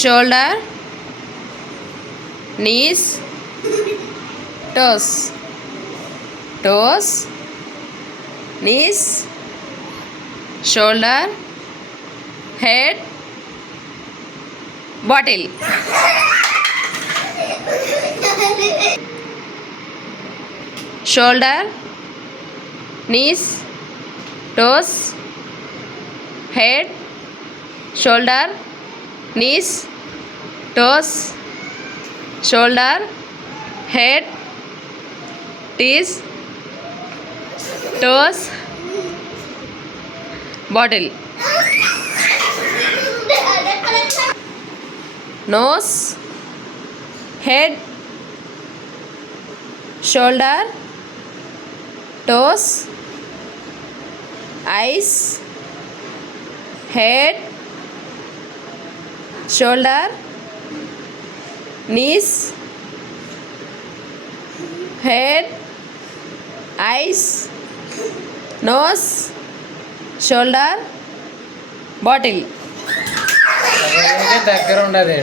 Shoulder, knees, toes, toes, knees, shoulder, head, bottle. Shoulder, knees, toes, head, shoulder, knees, toes, shoulder, head, knees, toes, bottle. Nose, head, shoulder, toes, eyes, head, shoulder, knees, head, eyes, nose, shoulder, bottle. దగ్గర ఉండదు.